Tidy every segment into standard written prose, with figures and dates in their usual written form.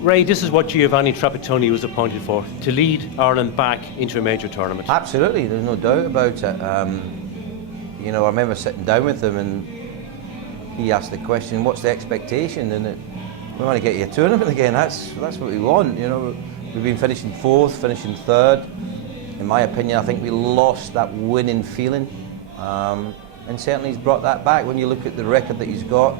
Ray, this is what Giovanni Trapattoni was appointed for, to lead Ireland back into a major tournament. Absolutely, there's no doubt about it. You know, I remember sitting down with him and he asked the question, what's the expectation? And we want to get you a tournament again, that's what we want. You know, we've been finishing fourth, finishing third. In my opinion, I think we lost that winning feeling. And certainly he's brought that back. When you look at the record that he's got,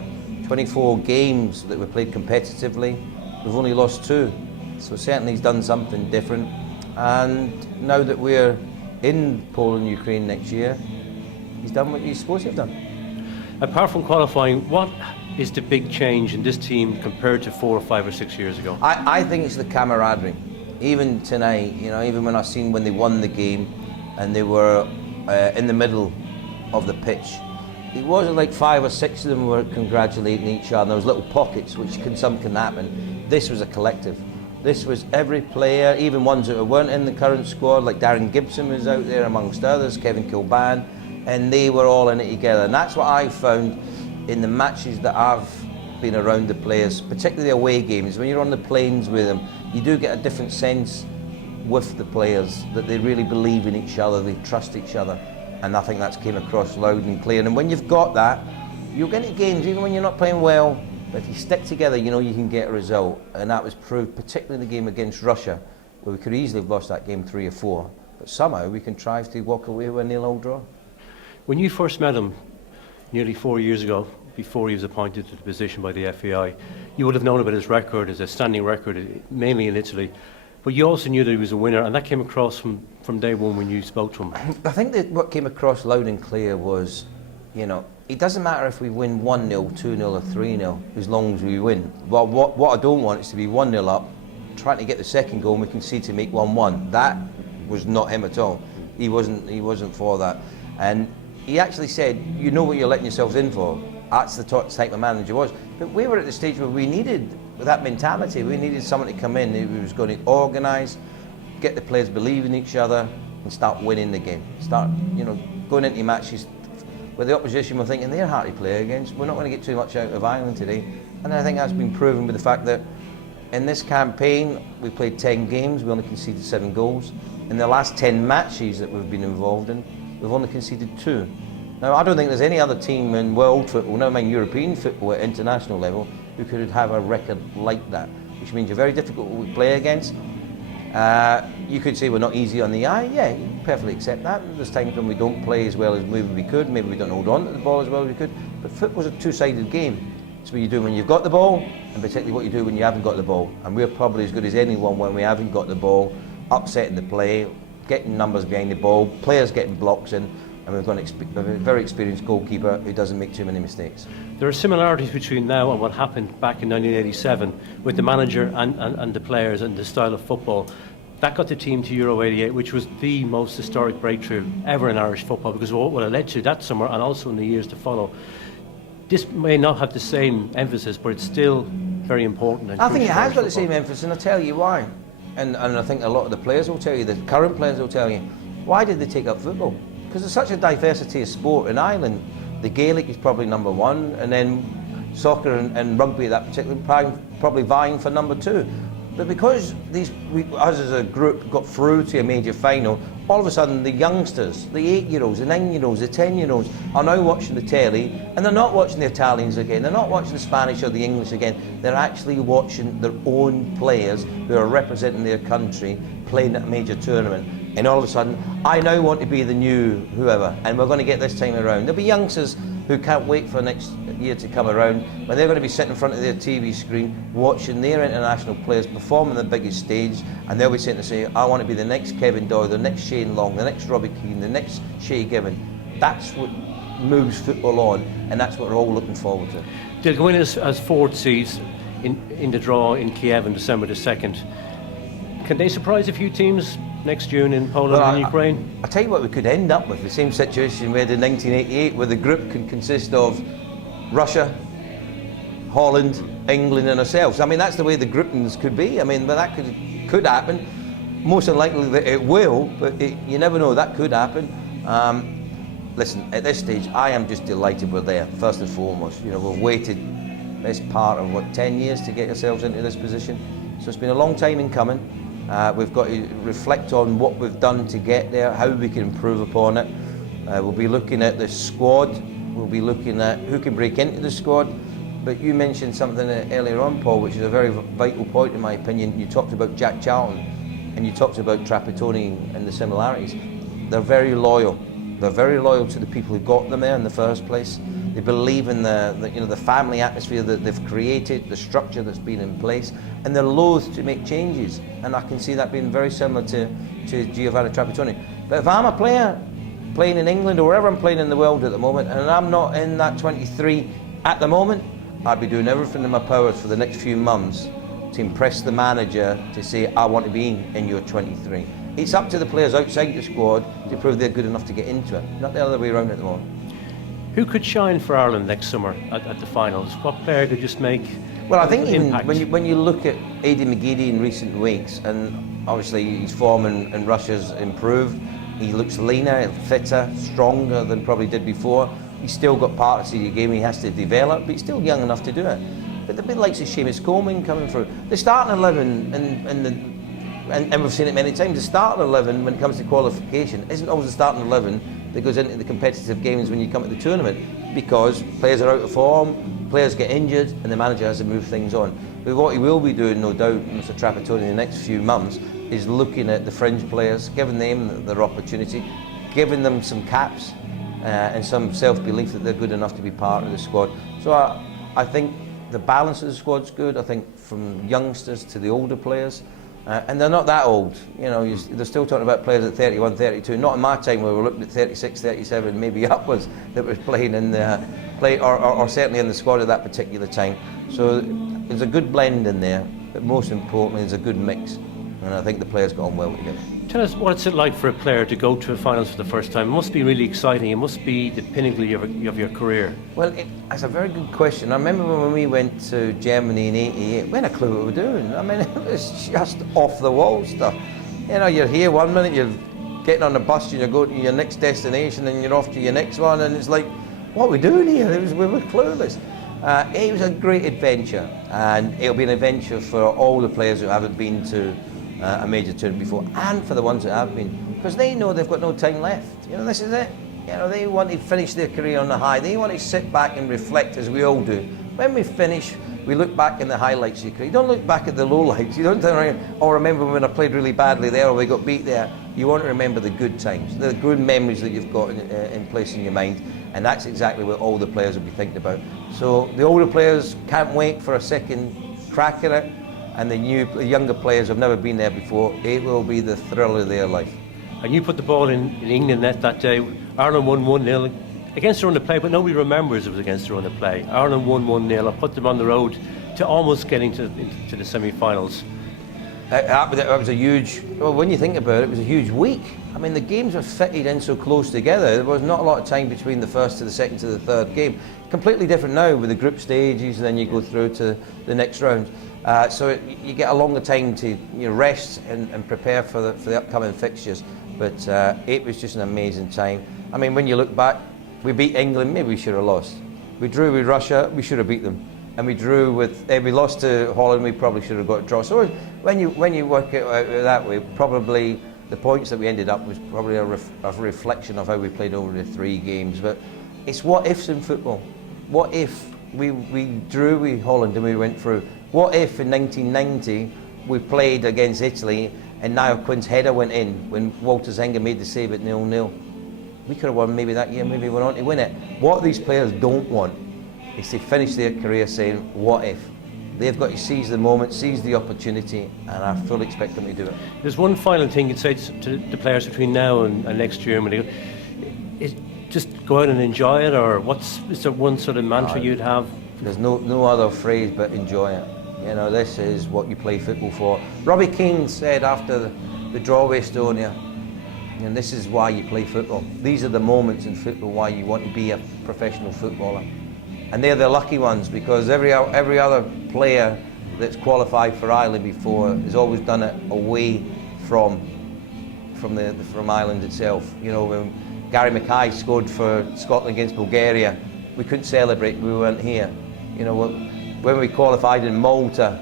24 games that were played competitively, we've only lost 2. So certainly he's done something different. And now that we're in Poland, Ukraine next year, he's done what he's supposed to have done. Apart from qualifying, what is the big change in this team compared to 4 or 5 or 6 years ago? I think it's the camaraderie. Even tonight, you know, even when I seen when they won the game and they were in the middle of the pitch, it wasn't like 5 or 6 of them were congratulating each other. There was little pockets, which some can happen. This was a collective. This was every player, even ones that weren't in the current squad, like Darren Gibson was out there amongst others, Kevin Kilban, and they were all in it together. And that's what I found in the matches that I've been around the players, particularly away games. When you're on the planes with them, you do get a different sense with the players that they really believe in each other, they trust each other. And I think that's came across loud and clear. And when you've got that, you'll get into games, even when you're not playing well, but if you stick together, you know you can get a result. And that was proved, particularly in the game against Russia, where we could easily have lost that game 3 or 4. But somehow we contrived to walk away with a 0-0 draw. When you first met him nearly 4 years ago, before he was appointed to the position by the FAI, you would have known about his record, as a standing record, mainly in Italy. But you also knew that he was a winner, and that came across from day one when you spoke to him. I think that what came across loud and clear was, you know, it doesn't matter if we win 1-0, 2-0 or 3-0, as long as we win. Well, what I don't want is to be 1-0 up, trying to get the second goal and we concede to make 1-1. That was not him at all. He wasn't for that. And he actually said, you know what you're letting yourselves in for. That's the type of manager he was. But we were at the stage where we needed that mentality. We needed someone to come in who was going to organise, get the players believe in each other, and start winning the game. Start, you know, going into matches where the opposition were thinking they're hard to play against. We're not going to get too much out of Ireland today. And I think that's been proven with the fact that in this campaign we played 10 games, we only conceded 7 goals. In the last 10 matches that we've been involved in, we've only conceded 2. Now, I don't think there's any other team in world football, never mind European football at international level, who could have a record like that, which means you're very difficult to play against. You could say we're not easy on the eye. Yeah, you perfectly accept that. There's times when we don't play as well as maybe we could, maybe we don't hold on to the ball as well as we could, but football's a two-sided game. It's what you do when you've got the ball, and particularly what you do when you haven't got the ball. And we're probably as good as anyone when we haven't got the ball, upsetting the play, getting numbers behind the ball, players getting blocks in, and we've got a very experienced goalkeeper who doesn't make too many mistakes. There are similarities between now and what happened back in 1987 with the manager and the players and the style of football. That got the team to Euro 88, which was the most historic breakthrough ever in Irish football, because of what it led to that summer and also in the years to follow. This may not have the same emphasis, but it's still very important. And I think it has got the same emphasis, and I'll tell you why. And I think a lot of the players will tell you, the current players will tell you, why did they take up football? Because there's such a diversity of sport in Ireland. The Gaelic is probably number 1, and then soccer and rugby at that particular time probably vying for number 2. But because us as a group got through to a major final, all of a sudden the youngsters, the 8-year-olds, the 9-year-olds, the 10-year-olds are now watching the telly, and they're not watching the Italians again, they're not watching the Spanish or the English again, they're actually watching their own players who are representing their country playing at a major tournament. And all of a sudden, I now want to be the new whoever, and we're going to get this time around. There'll be youngsters who can't wait for next year to come around, but they're going to be sitting in front of their TV screen watching their international players perform on the biggest stage, and they'll be sitting to say, I want to be the next Kevin Doyle, the next Shane Long, the next Robbie Keane, the next Shay Gibbon. That's what moves football on, and that's what we're all looking forward to. They'll go in as fourth seeds in the draw in Kiev on December the 2nd. Can they surprise a few teams next June in Poland and Ukraine? I'll tell you what, we could end up with the same situation we had in 1988, where the group can consist of Russia, Holland, England and ourselves. I mean, that's the way the groupings could be. I mean, but that could happen. Most unlikely that it will, but you never know, that could happen. Listen, at this stage, I am just delighted we're there, first and foremost. You know, we've waited this part of, 10 years to get ourselves into this position. So it's been a long time in coming. We've got to reflect on what we've done to get there, how we can improve upon it. We'll be looking at the squad. We'll be looking at who can break into the squad. But you mentioned something earlier on, Paul, which is a very vital point in my opinion. You talked about Jack Charlton and you talked about Trapattoni and the similarities. They're very loyal. They're very loyal to the people who got them there in the first place. They believe in the family atmosphere that they've created, the structure that's been in place, and they're loath to make changes. And I can see that being very similar to Giovanni Trapattoni. But if I'm a player playing in England or wherever I'm playing in the world at the moment, and I'm not in that 23 at the moment, I'd be doing everything in my powers for the next few months to impress the manager to say, I want to be in your 23. It's up to the players outside the squad to prove they're good enough to get into it, not the other way around at the moment. Who could shine for Ireland next summer at the finals? What player could just make Well, I think even impact? when you look at Aidan McGeady in recent weeks, and obviously his form in Russia's improved, he looks leaner, fitter, stronger than probably did before. He's still got parts of the game he has to develop, but he's still young enough to do it. But the bit likes of Seamus Coleman coming through. The starting 11, and we've seen it many times, the starting 11 when it comes to qualification isn't always the starting 11 that goes into the competitive games when you come to the tournament, because players are out of form, players get injured, and the manager has to move things on. But what he will be doing, no doubt, Mr. Trapattoni, in the next few months, is looking at the fringe players, giving them their opportunity, giving them some caps and some self-belief that they're good enough to be part of the squad. So I think the balance of the squad's good. I think from youngsters to the older players, and they're not that old. You know, they're still talking about players at 31, 32. Not in my time where we were looking at 36, 37, maybe upwards that was playing in the or certainly in the squad at that particular time. So there's a good blend in there, but most importantly, there's a good mix. And I think the players got on well together. Tell us, what's it like for a player to go to a finals for the first time? It must be really exciting. It must be the pinnacle of your career. Well, that's a very good question. I remember when we went to Germany in '88, we had a clue what we were doing. I mean, it was just off the wall stuff. You know, you're here one minute, you're getting on the bus, and you're going to your next destination, and you're off to your next one, and it's like, what are we doing here? We were clueless. It was a great adventure, and it'll be an adventure for all the players who haven't been to a major tournament before, and for the ones that have been, because they know they've got no time left. You know, this is it. You know, they want to finish their career on the high. They want to sit back and reflect, as we all do. When we finish, we look back in the highlights of your career. You don't look back at the lowlights. You don't turn around, oh, remember when I played really badly there, or we got beat there. You want to remember the good times, the good memories that you've got in place in your mind, and that's exactly what all the players will be thinking about. So the older players can't wait for a second crack at it, and the younger players have never been there before. It will be the thrill of their life. And you put the ball in England net that day. Ireland won 1-0 against their own play, but nobody remembers it was against their own play. Ireland won 1-0 and put them on the road to almost getting to the semi-finals. That was a huge, well, when you think about it, it was a huge week. I mean, the games were fitted in so close together. There was not a lot of time between the first to the second to the third game. Completely different now with the group stages, and then you go through to the next round. So you get a longer time to rest and prepare for the upcoming fixtures. But it was just an amazing time. I mean, when you look back, we beat England, maybe we should have lost. We drew with Russia, we should have beat them. And we drew with, we lost to Holland, we probably should have got a draw. So when you work it out that way, probably the points that we ended up was probably a reflection of how we played over the 3 games. But it's what ifs in football. What if we drew with Holland and we went through? What if in 1990 we played against Italy and Niall Quinn's header went in when Walter Zenga made the save at 0-0? We could have won maybe that year, maybe went on to win it. What these players don't want is to finish their career saying, what if? They've got to seize the moment, seize the opportunity, and I fully expect them to do it. There's one final thing you'd say to the players between now and next year. When they go, is just go out and enjoy it, or is there one sort of mantra you'd have? There's no other phrase but enjoy it. You know, this is what you play football for. Robbie Keane said after the draw with Estonia, and this is why you play football. These are the moments in football why you want to be a professional footballer. And they're the lucky ones, because every other player that's qualified for Ireland before has always done it away from Ireland itself. You know, when Gary Mackay scored for Scotland against Bulgaria, we couldn't celebrate, we weren't here. You know, when we qualified in Malta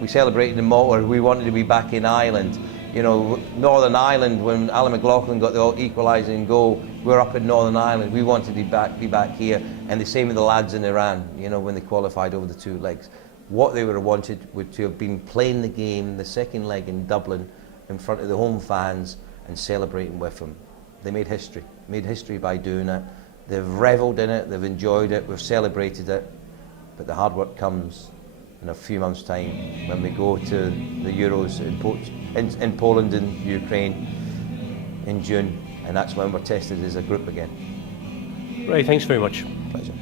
We celebrated in Malta. We wanted to be back in Ireland. You know, Northern Ireland, when Alan McLaughlin got the equalising goal, we were up in Northern Ireland. We wanted to be back here. And the same with the lads in Iran, you know, when they qualified over the 2 legs. What they would have wanted would to have been playing the game, the second leg in Dublin, in front of the home fans and celebrating with them. They made history by doing it. They've revelled in it, they've enjoyed it, we've celebrated it. But the hard work comes in a few months' time when we go to the Euros in Poland and Ukraine in June, and that's when we're tested as a group again. Ray, thanks very much. Pleasure.